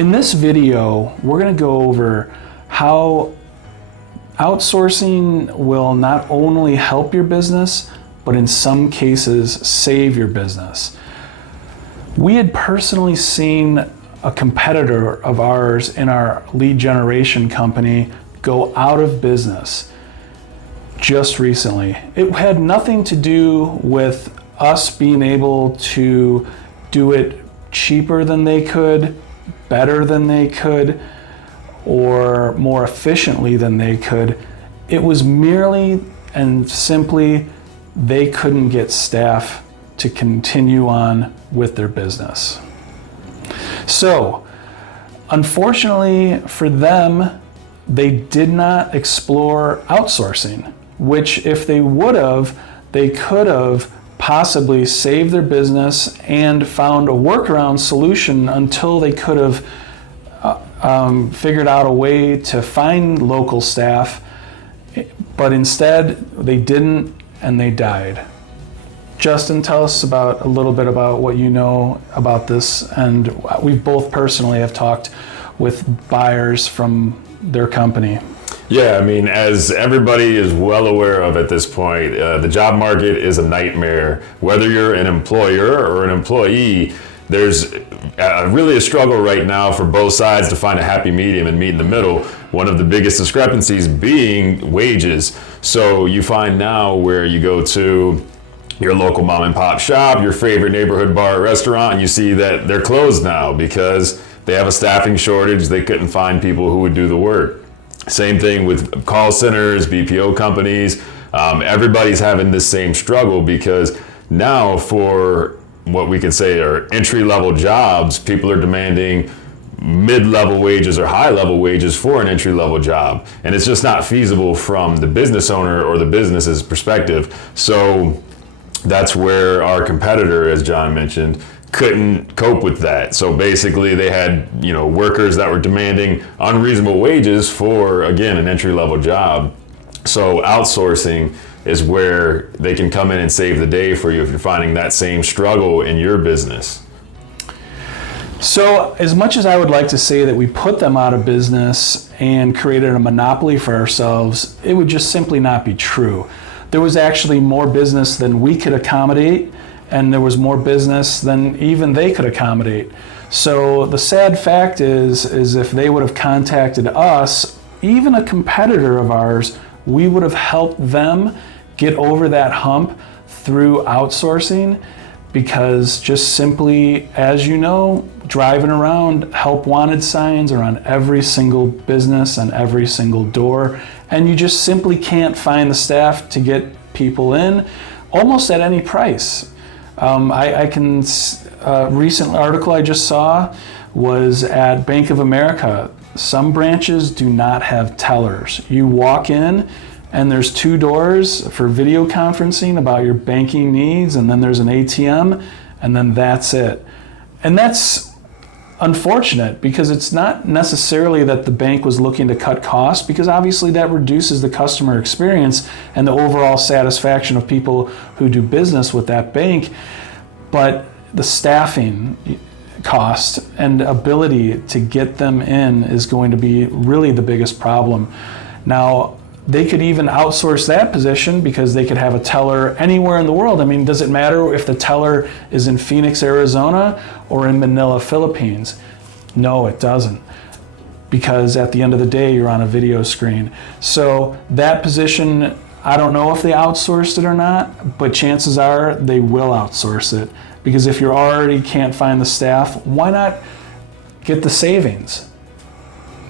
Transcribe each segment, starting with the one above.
In this video, we're going to go over how outsourcing will not only help your business, but in some cases save your business. We had personally seen a competitor of ours in our lead generation company go out of business just recently. It had nothing to do with us being able to do it cheaper than they could, better than they could, or more efficiently than they could. It was merely and simply they couldn't get staff to continue on with their business. So, unfortunately for them, they did not explore outsourcing, which if they would have, they could have possibly saved their business and found a workaround solution until they could have figured out a way to find local staff, but instead they didn't and they died. Justin, tell us a little bit about what you know about this, and we both personally have talked with buyers from their company. Yeah, I mean, as everybody is well aware of at this point, the job market is a nightmare. Whether you're an employer or an employee, there's really a struggle right now for both sides to find a happy medium and meet in the middle. One of the biggest discrepancies being wages. So you find now where you go to your local mom and pop shop, your favorite neighborhood bar or restaurant, and you see that they're closed now because they have a staffing shortage. They couldn't find people who would do the work. Same thing with call centers, BPO companies. Everybody's having this same struggle because now for what we could say are entry-level jobs, people are demanding mid-level wages or high-level wages for an entry-level job. And it's just not feasible from the business owner or the business's perspective. So that's where our competitor, as John mentioned, couldn't cope with that. So basically they had, workers that were demanding unreasonable wages for, again, an entry-level job. So outsourcing is where they can come in and save the day for you if you're finding that same struggle in your business. So as much as I would like to say that we put them out of business and created a monopoly for ourselves, it would just simply not be true. There was actually more business than we could accommodate, and there was more business than even they could accommodate. So the sad fact is if they would have contacted us, even a competitor of ours, we would have helped them get over that hump through outsourcing, because just simply, as you know, driving around, help wanted signs are on every single business and every single door, and you just simply can't find the staff to get people in almost at any price. Recent article I just saw was at Bank of America. Some branches do not have tellers. You walk in and there's 2 doors for video conferencing about your banking needs, and then there's an ATM, and then that's it. And that's unfortunate because it's not necessarily that the bank was looking to cut costs, because obviously that reduces the customer experience and the overall satisfaction of people who do business with that bank. But the staffing cost and ability to get them in is going to be really the biggest problem. Now, they could even outsource that position because they could have a teller anywhere in the world. I mean, does it matter if the teller is in Phoenix, Arizona or in Manila, Philippines? No, it doesn't. Because at the end of the day, you're on a video screen. So that position, I don't know if they outsourced it or not, but chances are they will outsource it. Because if you already can't find the staff, why not get the savings?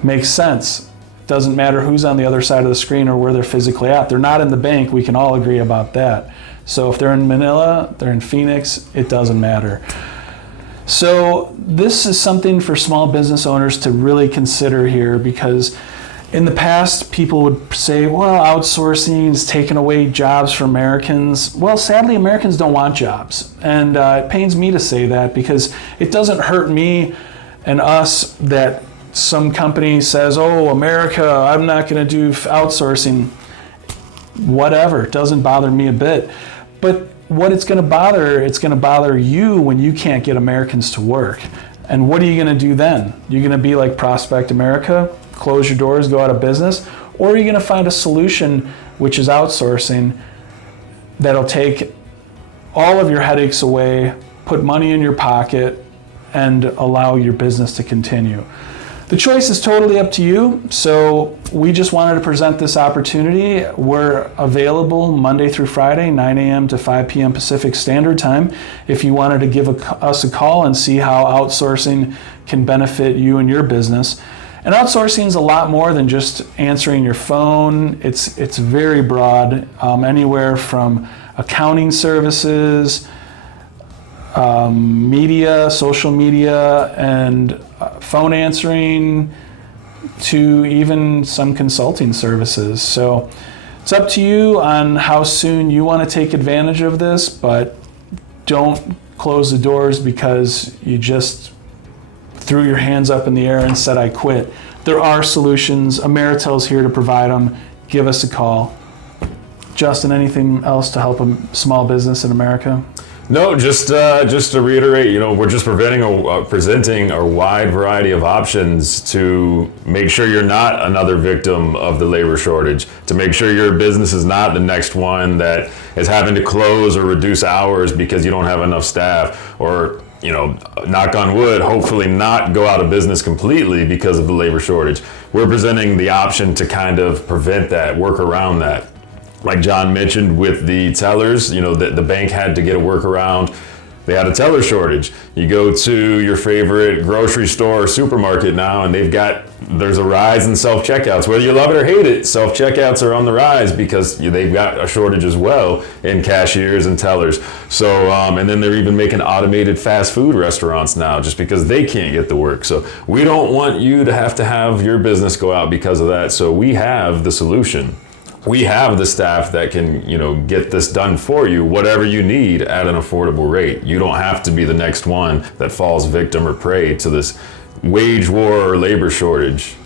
Makes sense. Doesn't matter who's on the other side of the screen or where they're physically at. They're not in the bank. We can all agree about that. So if they're in Manila, they're in Phoenix, it doesn't matter. So this is something for small business owners to really consider here, because in the past, people would say, well, outsourcing is taking away jobs from Americans. Well, sadly, Americans don't want jobs. And it pains me to say that, because it doesn't hurt me and us that some company says, oh, America, I'm not going to do outsourcing. Whatever, it doesn't bother me a bit. But what it's going to bother you when you can't get Americans to work. And what are you going to do then? You're going to be like Prospect America, close your doors, go out of business? Or are you going to find a solution, which is outsourcing, that'll take all of your headaches away, put money in your pocket, and allow your business to continue? The choice is totally up to you. So we just wanted to present this opportunity. We're available Monday through Friday, 9 a.m. to 5 p.m. Pacific Standard Time. If you wanted to give us a call and see how outsourcing can benefit you and your business. And outsourcing is a lot more than just answering your phone. It's very broad, anywhere from accounting services, media, social media, and phone answering, to even some consulting services. So it's up to you on how soon you want to take advantage of this, but don't close the doors because you just threw your hands up in the air and said, I quit. There are solutions. Ameritel's here to provide them. Give us a call. Justin, anything else to help a small business in America? No, just to reiterate, we're just presenting a wide variety of options to make sure you're not another victim of the labor shortage, to make sure your business is not the next one that is having to close or reduce hours because you don't have enough staff, or knock on wood, hopefully not go out of business completely because of the labor shortage. We're presenting the option to kind of prevent that, work around that. Like John mentioned with the tellers, the bank had to get a workaround. They had a teller shortage. You go to your favorite grocery store or supermarket now, and there's a rise in self-checkouts. Whether you love it or hate it, self-checkouts are on the rise because they've got a shortage as well in cashiers and tellers. So, and then they're even making automated fast food restaurants now just because they can't get the work. So we don't want you to have your business go out because of that. So we have the solution. We have the staff that can, get this done for you, whatever you need at an affordable rate. You don't have to be the next one that falls victim or prey to this wage war or labor shortage.